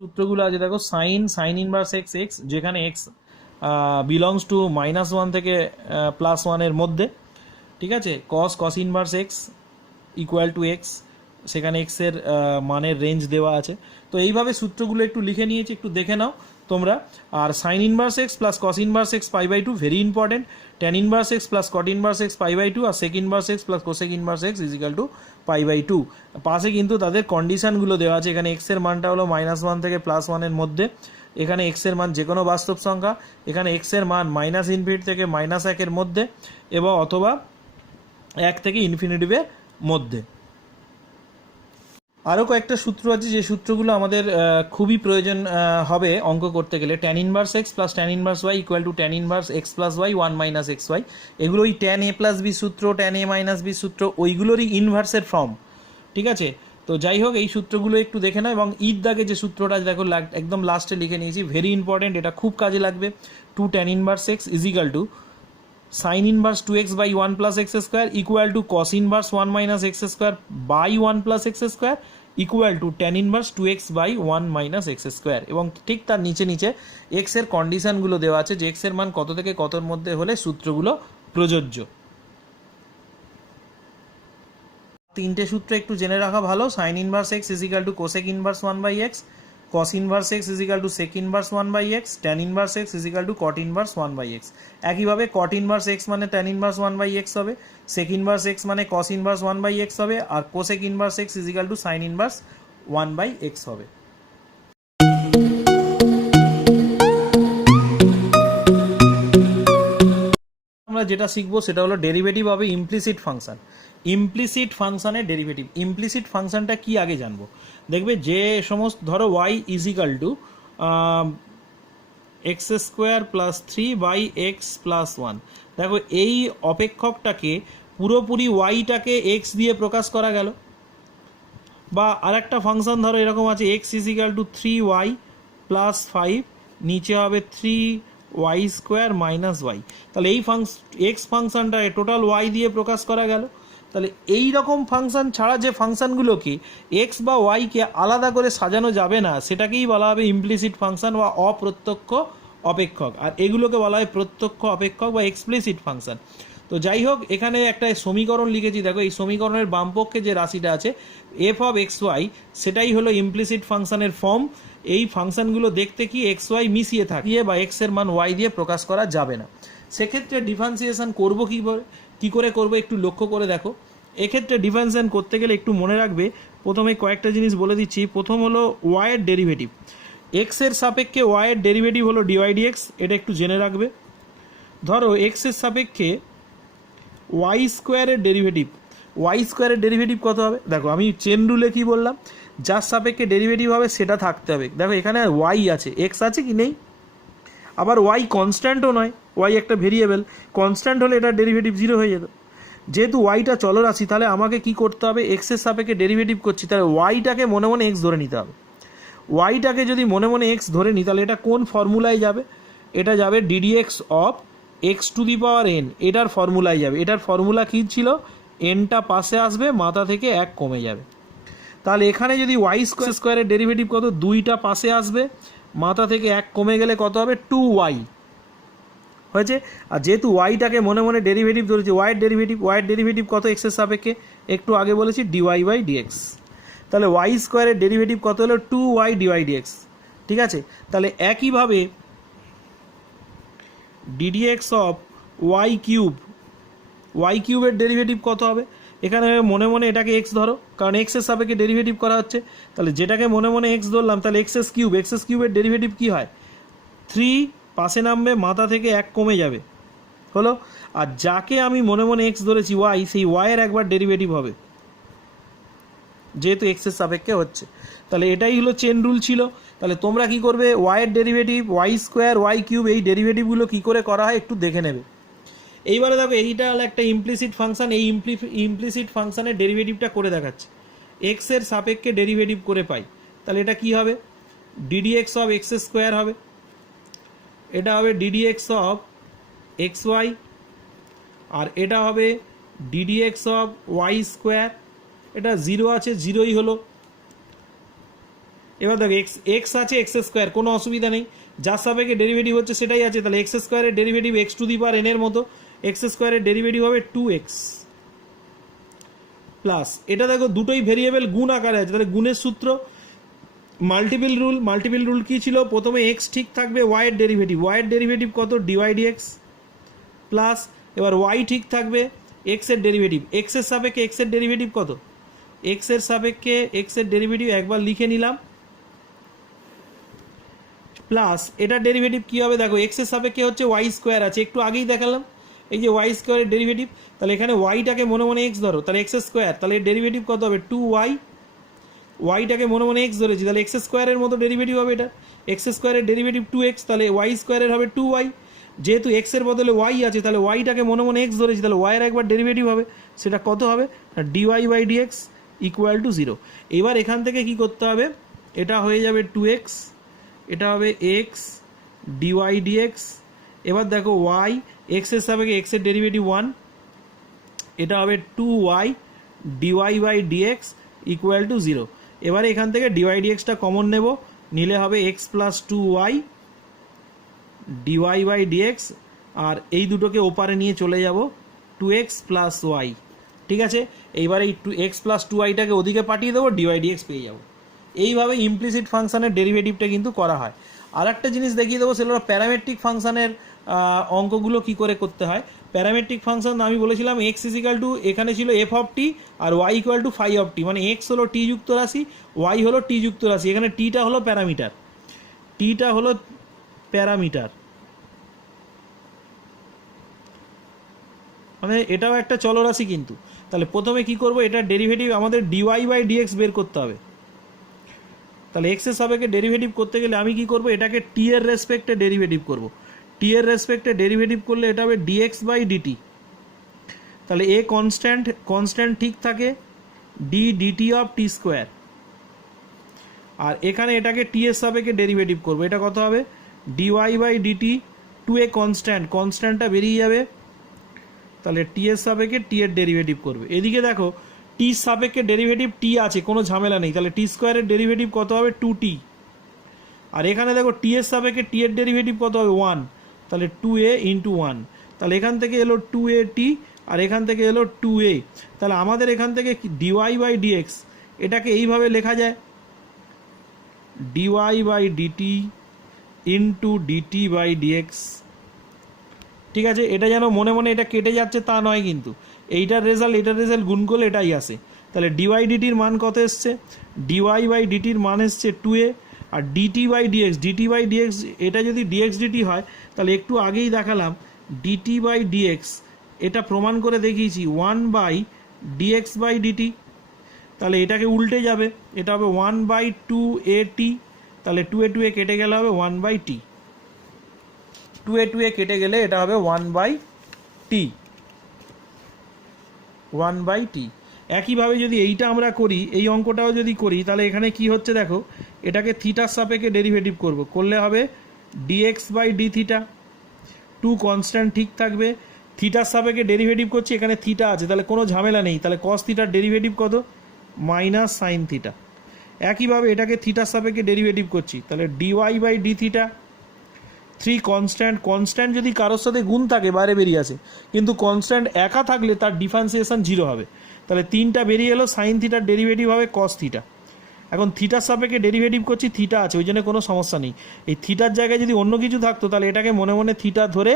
সূত্রগুলো আছে দেখো, সাইন ইনভার্স এক্স এক্স, যেখানে এক্স বিলংস টু -1 থেকে +1 এর মধ্যে, ঠিক আছে। কস inverse x equal to x, সেখানে এক্স এর মানের রেঞ্জ দেওয়া আছে। তো এইভাবে সূত্রগুলো একটু লিখে নিয়েছি, একটু দেখে নাও তোমরা। আর sine inverse x plus cos inverse x π/2 very important, tan inverse x plus cot inverse x π/2, আর sec inverse x plus cosec inverse x equal to π/2। পাশে কিন্তু তাদের কন্ডিশনগুলো দেওয়া আছে, এখানে এক্স এর মানটা হলো -1 থেকে +1 এর মধ্যে, এখানে এক্স এর মান যে কোনো বাস্তব সংখ্যা, এখানে এক্স এর মান -∞ থেকে -1 এর মধ্যে, এবং অথবা 1 থেকে ইনফিনিটিভের মধ্যে। আরও কয়েকটা সূত্র আছে, যে সূত্রগুলো আমাদের খুবই প্রয়োজন হবে অঙ্ক করতে গেলে। Tan inverse x plus tan inverse y equal to tan inverse x plus y 1 - xy। এগুলো ওই ট্যান এ প্লাস বি সূত্র, ট্যান এ মাইনাস বি সূত্র, ওইগুলোরই ইনভার্সের ফর্ম, ঠিক আছে। তো যাই হোক, এই সূত্রগুলো একটু দেখে নাও। এবং ঈদ দাগে যে সূত্রটা দেখো একদম লাস্টে লিখে নিয়েছি, ভেরি ইম্পর্টেন্ট, এটা খুব কাজে লাগবে। 2 tan inverse x equal to sine inverse 2x by 1 plus x square equal to cos inverse 1 - x square by 1 plus x square equal to tan inverse 2x by 1 - x square. এবং ঠিক তার নিচে নিচে x এর কন্ডিশনগুলো দেওয়া আছে, যে x এর মান কত থেকে কতর মধ্যে হলে সূত্রগুলো প্রযোজ্য। তিনটে সূত্র একটু জেনে রাখা ভালো, sine inverse x equal to cosec inverse 1/x, cos inverse x equal to sec inverse 1/x, tan inverse x equal to cot inverse 1/x। একইভাবে কট ইনভার্স এক্স মানে ট্যান ইনভার্স 1/x হবে, সেক ইনভার্স এক্স মানে কস inverse 1/x হবে, আর cosec inverse x equal to sine inverse 1/x হবে। আমরা যেটা শিখবো সেটা হলো ডেরিভেটিভ হবে ইমপ্লিসিট ফাংশন। ইমপ্লিসিট ফাংশনের ডেরিভেটিভ, ইমপ্লিসিট ফাংশনটা কি আগে জানবো। দেখবে যে সমস্ত, ধরো y is equal to x square plus 3/x+1, দেখো এই অপেক্ষকটাকে পুরোপুরি ওয়াইটাকে এক্স দিয়ে প্রকাশ করা গেল। বা আরেকটা ফাংশন ধরো এরকম আছে, এক্স ইজিক্যাল টু 3y + 5, নিচে হবে 3 ওয়াই স্কোয়ার মাইনাস ওয়াই। তাহলে এই এক্স ফাংশনটাকে টোটাল ওয়াই দিয়ে প্রকাশ করা গেল। তাহলে এই রকম ফাংশন ছাড়া যে ফাংশনগুলোকে এক্স বা ওয়াইকে আলাদা করে সাজানো যাবে না সেটাকেই বলা হবে ইমপ্লিসিট ফাংশন বা অপ্রত্যক্ষ অপেক্ষক, আর এগুলোকে বলা হয় প্রত্যক্ষ অপেক্ষক বা এক্সপ্লিসিট ফাংশন। তো যাই হোক, এখানে একটা সমীকরণ লিখেছি, দেখো এই সমীকরণের বামপক্ষে যে রাশিটা আছে এফ অফ এক্স ওয়াই, সেটাই হলো ইমপ্লিসিট ফাংশনের ফর্ম। এই ফাংশনগুলো দেখতে কি এক্স ওয়াই মিশিয়ে থাকিয়ে বা এক্স এর মান ওয়াই দিয়ে প্রকাশ করা যাবে না। সেক্ষেত্রে ডিফারেন্সিয়েশন করবো কী করে করবো একটু লক্ষ্য করে দেখো। এক্ষেত্রে ডিফারেন্সিয়েশন করতে গেলে একটু মনে রাখবে, প্রথমে কয়েকটা জিনিস বলে দিচ্ছি। প্রথম হলো ওয়াইয়ের ডেরিভেটিভ, এক্স এর সাপেক্ষে ওয়াইয়ের ডেরিভেটিভ হলো ডিওয়াই ডিএক্স, এটা একটু জেনে রাখবে। ধরো এক্স এর সাপেক্ষে ওয়াই স্কোয়ারের ডেরিভেটিভ, ওয়াই স্কোয়ারের ডেরিভেটিভ কত হবে? দেখো আমি চেন রুলে কি বললাম, যার সাপেক্ষে ডেরিভেটিভ হবে সেটা থাকতে হবে। দেখো এখানে ওয়াই আছে, এক্স আছে কি নেই? আবার ওয়াই কনস্ট্যান্টও নয়, ওয়াই একটা ভেরিয়েবল, কনস্ট্যান্ট হলে এটার ডেরিভেটিভ জিরো হয়ে যেত। যেহেতু ওয়াইটা চলরাশি, তাহলে আমাকে কি করতে হবে, এক্সের সাপেক্ষে ডেরিভেটিভ করছি, তাহলে ওয়াইটাকে মনে মনে এক্স ধরে নিতে হবে। ওয়াইটাকে যদি মনে মনে এক্স ধরে নিই, তাহলে এটা কোন ফর্মুলায় যাবে? এটা যাবে ddx of x to the power N, এটার ফর্মুলায় যাবে। এটার ফর্মুলা কী ছিল? এনটা পাশে আসবে, মাথা থেকে এক কমে যাবে। তাহলে এখানে যদি ওয়াই স্কোয়ারের ডেরিভেটিভ কত? দুইটা পাশে আসবে, মাথা থেকে এক কমে গেলে কত হবে? 2y হয়েছে। আর যেহেতু ওয়াইটাকে মনে মনে ডেরিভেটিভ ধরেছে, ওয়াইয়ের ডেরিভেটিভ কত এক্সের সাপেক্ষে? একটু আগে বলেছি ডিওয়াই বাই ডিএক্স। তাহলে ওয়াই স্কোয়ারের ডেরিভেটিভ কত হলো? 2y dy dx. ঠিক আছে, তাহলে একইভাবে ডিডিএক্স অফ ওয়াই কিউবের ডেরিভেটিভ কত হবে? এখানে মনে মনে এটাকে এক্স ধরো, কারণ এক্সের সাপেক্ষে ডেরিভেটিভ করা হচ্ছে। তাহলে যেটাকে মনে মনে এক্স ধরলাম, তাহলে এক্সএস কিউবের ডেরিভেটিভ কী হয়? 3 পাশে নামবে, মাথা থেকে এক কমে যাবে, হলো। আর যাকে আমি মনে মনে এক্স ধরেছি ওয়াই, সেই ওয়াইয়ের একবার ডেরিভেটিভ হবে, যেহেতু এক্সের সাপেক্ষে হচ্ছে। তাহলে এটাই হলো চেন রুল ছিল। তাহলে তোমরা কি করবে, ওয়াইয়ের derivative, y square, y cube, এই ডেরিভেটিভগুলো কী করে করা হয় একটু দেখে নেবে। এইবারে দেখো এইটা হলো একটা ইমপ্লিসিট ফাংশন, এই ইমপ্লিসিট ফাংশনের ডেরিভেটিভটা করে দেখাচ্ছে। এক্স এর সাপেক্ষে ডেরিভেটিভ করে পাই, তাহলে এটা কি হবে? ডিডিএক্স অফ এক্স স্কোয়ার হবে, এটা হবে ডিডিএক্স অফ এক্স ওয়াই, আর এটা হবে ডিডিএক্স অফ ওয়াই স্কোয়ার। এটা জিরো আছে, জিরোই হলো। এবার দেখো এক্স আছে, এক্স স্কোয়ার, কোনো অসুবিধা নেই, যার সাপেক্ষে ডেরিভেটিভ হচ্ছে সেটাই আছে। তাহলে এক্স স্কোয়ারের derivative x to the power N এর মতো, এক্স স্কোয়ারের ডেরিভেটিভ হবে 2x প্লাস, এটা দেখো দুটোই ভেরিয়েবল গুণ আকারে আছে, তাহলে গুণের সূত্র মাল্টিপল রুল কি ছিল? প্রথমে এক্স ঠিক থাকবে, ওয়াইয়ের ডেরিভেটিভ কত? ডিওয়াই ডিএক্স প্লাস, এবার ওয়াই ঠিক থাকবে, এক্স এর ডেরিভেটিভ, এক্স এর সাপেক্ষে এক্স এর ডেরিভেটিভ কত? এক্স এর সাপেক্ষে এক্স এর ডেরিভেটিভ একবার লিখে নিলাম, প্লাস এটার ডেরিভেটিভ কী হবে? দেখো এক্স এর সাপেক্ষে হচ্ছে ওয়াই স্কোয়ার আছে, একটু আগেই দেখালাম, এই যে ওয়াই স্কোয়ারের ডেরিভেটিভ। তাহলে এখানে ওয়াইটাকে মনে মনে এক্স ধরো, তাহলে এক্স স্কোয়ার, তাহলে এর ডেরিভেটিভ কত হবে? 2y। ওয়াইটাকে মনে মনে এক্স ধরেছি, তাহলে এক্স স্কোয়ারের মতো ডেরিভেটিভ হবে এটা, এক্স স্কোয়ারের ডেরিভেটিভ 2x, তাহলে ওয়াই স্কোয়ারের হবে 2y। যেহেতু এক্স এর বদলে ওয়াই আছে, তাহলে ওয়াইটাকে মনে মনে এক্স ধরেছি, তাহলে ওয়াইয়ের একবার ডেরিভেটিভ হবে, সেটা কত হবে? Dy by dx equal to 0। এবার এখান থেকে কি করতে হবে? এটা হয়ে যাবে 2x, এটা হবে এক্স ডিওয়াই ডিএক্স। এবার দেখো ওয়াই, এক্স এর সাপেক্ষে এক্স এর ডেরিভেটিভ 1, এটা হবে 2y dy by dx equal to 0। এবারে এখান থেকে ডিওয়াই ডিএক্সটা কমন নেব, নিলে হবে x plus 2y dy by dx, আর এই দুটোকে ওপারে নিয়ে চলে যাব 2x প্লাস ওয়াই। ঠিক আছে, এইবার এই এক্স প্লাস 2yটাকে ওদিকে পাঠিয়ে দেবো, ডিওয়াই ডিএক্স পেয়ে যাবো। এইভাবে ইমপ্লিসিট ফাংশনের ডেরিভেটিভটা কিন্তু করা হয়। আর একটা জিনিস দেখিয়ে দেবো, সেটা হলো প্যারামেট্রিক ফাংশনের অঙ্কগুলো কি করে করতে হয়। প্যারামেট্রিক ফাংশন আমি বলেছিলাম এক্স ইজিক্যাল টু, এখানে ছিল এফ অফ টি, আর y equal to phi of t, মানে এক্স হলো টি যুক্ত রাশি, ওয়াই হলো টি যুক্ত রাশি। এখানে টিটা হলো প্যারামিটার, মানে এটাও একটা চলরাশি কিন্তু। তাহলে প্রথমে কি করব, এটার ডেরিভেটিভ আমাদের ডিওয়াই বাই ডিএক্স বের করতে হবে। তাহলে এক্স এর সাপেক্ষে ডেরিভেটিভ করতে গেলে আমি কি করব, এটাকে টি এর রেসপেক্টে ডেরিভেটিভ করব। টি এর রেসপেক্টে ডেরিভেটিভ করলে এটা হবে ডিএক্স বাই ডিটি। তাহলে এ কনস্ট্যান্ট ঠিক থাকে, d dt of t square. আর এখানে এটাকে টি এর সাপেক্ষে ডেরিভেটিভ করব, এটা কত হবে? ডিওয়াই বাই ডিটি 2a কনস্ট্যান্টটা বেরিয়ে যাবে, তাহলে টি এর সাপেক্ষে টি এর ডেরিভেটিভ করবে। এদিকে দেখো টি সাপেক্ষে ডেরিভেটিভ টি আছে, কোনো ঝামেলা নেই, তাহলে টি স্কোয়ারের ডেরিভেটিভ কত হবে 2t। আর এখানে দেখো টি এর সাপেক্ষে টি এর ডেরিভেটিভ কত হবে 1, তাহলে 2a ইন্টু 1, তাহলে এখান থেকে এলো 2at আর এখান থেকে এলো 2a। তাহলে আমাদের এখান থেকে ডিওয়াই বাই ডিএক্স এটাকে এইভাবে লেখা যায় dy by dt into dt by dx. ঠিক আছে, এটা যেন মনে মনে এটা কেটে যাচ্ছে তা নয়, কিন্তু এটার রেজাল্ট গুণ করলে এটাই আসে। তাহলে ডিওয়াই ডিটির মান কত এসছে, ডিওয়াই বাই ডিটির মান এসছে 2a, R DT by dx এটা যদি ডিএক্স ডিটি হয় তাহলে একটু আগেই দেখালাম ডিটি বাই ডিএক্স, এটা প্রমাণ করে দেখিয়েছি 1 বাই ডিএক্স বাই ডিটি। তাহলে এটাকে উল্টে যাবে, এটা হবে 1 বাই 2at, তাহলে 2a কেটে গেলে হবে 1 বাই টি, 2a কেটে গেলে এটা হবে 1 বাই টি, 1 বাই টি। একইভাবে যদি এইটা আমরা করি, এই অঙ্কটাও যদি করি, তাহলে এখানে কি হচ্ছে দেখো, এটাকে থিটার সাপেক্ষে ডেরিভেটিভ করলে হবে dx by d theta, 2 constant ঠিক থাকবে, থিটার সাপেক্ষে ডেরিভেটিভ করছি, এখানে থিটা আছে তাহলে কোনো ঝামেলা নেই, তাহলে কস থিটার ডেরিভেটিভ কত মাইনাস সাইন থিটা। একইভাবে এটাকে থিটার সাপেক্ষে ডেরিভেটিভ করছি, তাহলে dy by d theta, 3 constant যদি কারোর সাথে গুণ থাকে বাইরে বেরিয়ে আসে, কিন্তু কনস্ট্যান্ট একা থাকলে তার ডিফারেন্সিয়েশন 0 হবে, তাহলে 3টা বেরিয়ে এলো, সাইন থিটার ডেরিভেটিভ হবে কস থিটা। এখন থিটার সাপেক্ষে ডেরিভেটিভ করছি, থিটা আছে ওই জন্য কোনো সমস্যা নেই। এই থিটার জায়গায় যদি অন্য কিছু থাকতো তাহলে এটাকে মনে মনে থিটা ধরে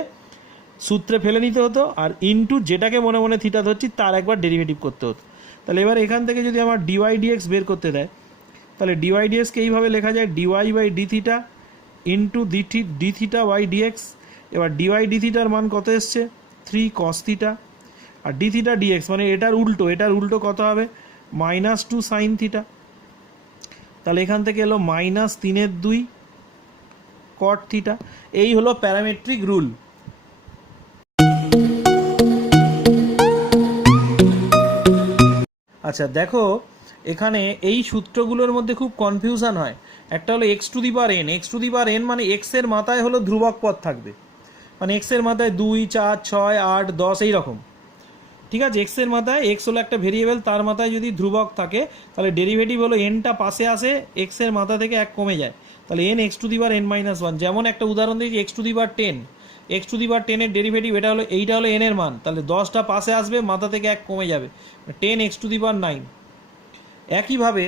সূত্রে ফেলে নিতে হতো, আর ইনটু যেটাকে মনে মনে থিটা ধরছি তার একবার ডেরিভেটিভ করতে হতো। তাহলে এবার এখান থেকে যদি আমার ডিওয়াই ডিএক্স বের করতে দেয়, তাহলে ডিওয়াই ডিএক্সকে এইভাবে লেখা যায় dy by d theta into d theta by dx. এবার ডিওয়াই ডি থিটার মান কত এসছে 3 কস থিটা, আর ডি থিটা ডিএক্স মানে এটার উল্টো কত হবে -2 সাইন থিটা। তাহলে এখান থেকে এলো -3/2 কট থিটা। এই হলো প্যারামেট্রিক রুল। আচ্ছা দেখো, এখানে এই সূত্রগুলোর মধ্যে খুব কনফিউশন হয়। একটা হলো x to the power N মানে এক্স এর মাথায় হলো ধ্রুবক পদ থাকবে, মানে এক্স এর মাথায় 2, 4, 6, 8, 10 এইরকম। ঠিক আছে, এক্স এর মাথায় এক্স হলো একটা ভেরিয়েবল, তার মাথায় যদি ধ্রুবক থাকে তাহলে ডেরিভেটিভ হলো এনটা পাশে আসে, এক্স এর মাথা থেকে 1 কমে যায়, তাহলে N x to the power n-1। যেমন একটা উদাহরণ দিয়েছি এক্স টু দি পাওয়ার 10 এর ডেরিভেটিভ এইটা হলো এন এর মান, তাহলে 10টা পাশে আসবে, মাথা থেকে 1 কমে যাবে, 10 এক্স টু দি পাওয়ার 9। একইভাবে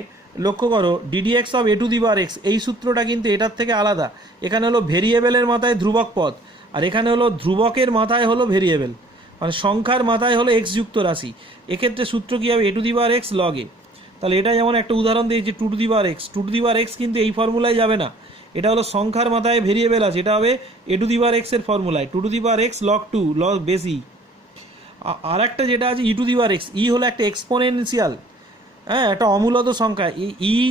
লক্ষ্য করো ddx of A to the power x, এই সূত্রটা কিন্তু এটার থেকে আলাদা। এখানে হলো ভেরিয়েবলের মাথায় ধ্রুবক পদ, আর এখানে হলো ধ্রুবকের মাথায় হলো ভেরিয়েবল, মানে সংখ্যার মাথায় হলো এক্স যুক্ত রাশি। এক্ষেত্রে সূত্র কী হবে a to the power x log a. তাহলে এটা যেমন একটা উদাহরণ দিয়েছি 2 টু দি পাওয়ার এক্স কিন্তু এই ফর্মুলায় যাবে না, এটা হলো সংখ্যার মাথায় ভেরিয়েবল আছে, এটা হবে a to the power x এর ফর্মুলায় 2 two the power x log 2 log বেসি। আর একটা যেটা আছে ই টু দি পাওয়ার এক্স, ই হলো একটা এক্সপোনেনশিয়াল, হ্যাঁ একটা অমূলত সংখ্যা,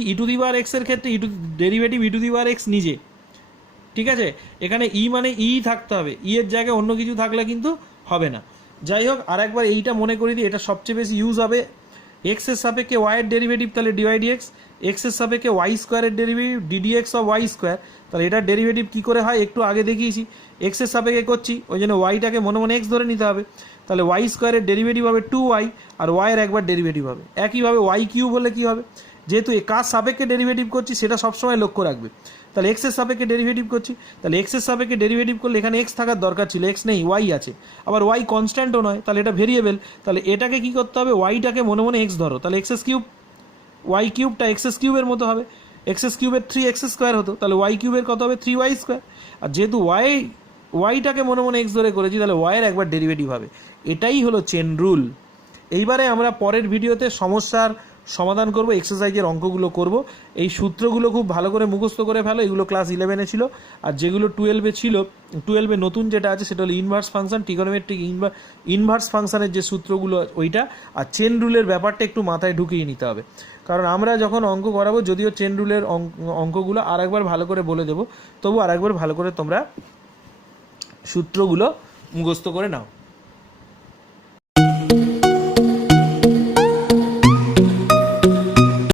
ই টু দি পাওয়ার এক্স এর ক্ষেত্রে derivative E to the power x নিজে। ঠিক আছে, এখানে ই মানে ই থাকতে হবে, ই এর জায়গায় অন্য কিছু থাকলে কিন্তু হবে না। যাই হোক, আর একবার এইটা মনে করে দিই, এটা সবচেয়ে বেশি ইউজ হবে। এক্স এর সাপেক্ষে ওয়াই এর ডেরিভেটিভ তাহলে ডিওয়াই ডিএক্স, এক্স এর সাপেক্ষে ওয়াই স্কোয়ারের derivative ddx of y square, তাহলে এটার ডেরিভেটিভ কী করে হয় একটু আগে দেখিয়েছি, এক্স এর সাপেক্ষে করছি ওই জন্য ওয়াইটাকে মনে মনে এক্স ধরে নিতে হবে, তাহলে ওয়াই স্কোয়ারের ডেরিভেটিভ হবে 2y, আর ওয়াইয়ের একবার ডেরিভেটিভ হবে। একইভাবে ওয়াই কিউব হলে কী হবে, যেহেতু কার সাপেক্ষে ডেরিভেটিভ করছি সেটা সবসময় লক্ষ্য রাখবে, তাহলে এক্স এর সাপেক্ষে ডেরিভেটিভ করছি, তাহলে এক্স এর সাপেক্ষে ডেরিভেটিভ করলে এখানে এক্স থাকার দরকার ছিল, এক্স নেই, ওয়াই আছে, আবার ওয়াই কনস্ট্যান্টও নয়, তাহলে এটা ভেরিয়েবল, তাহলে এটাকে কী করতে হবে ওয়াইটাকে মনে মনে এক্স ধরো, তাহলে এক্স এস কিউব, ওয়াই কিউবটা এক্স এস কিউবের মতো হবে, এক্স এস কিউবের 3x স্কোয়ার হতো, তাহলে ওয়াই কিউবের কত হবে 3y স্কোয়ার, আর যেহেতু ওয়াইটাকে মনে মনে এক্স ধরে করেছি তাহলে ওয়াইয়ের একবার ডেরিভেটিভ হবে। এটাই হলো চেন রুল। এইবারে আমরা পরের ভিডিওতে সমস্যার সমাধান করব, এক্সারসাইজের অঙ্কগুলো করব। এই সূত্রগুলো খুব ভালো করে মুখস্থ করে ফেলো, এগুলো ক্লাস 11-এ ছিল, আর যেগুলো 12-এ ছিল, 12-এ নতুন যেটা আছে সেটা হলো ইনভার্স ফাংশন, ট্রিগোনোমেট্রিক ইনভার্স ফাংশনের যে সূত্রগুলো ওইটা, আর চেন রুলের ব্যাপারটা একটু মাথায় ঢুকিয়ে নিতে হবে, কারণ আমরা যখন অঙ্ক করাবো যদিও চেন রুলের অঙ্কগুলো আরেকবার ভালো করে বলে দেবো, তবু আরেকবার ভালো করে তোমরা সূত্রগুলো মুখস্থ করে নাও।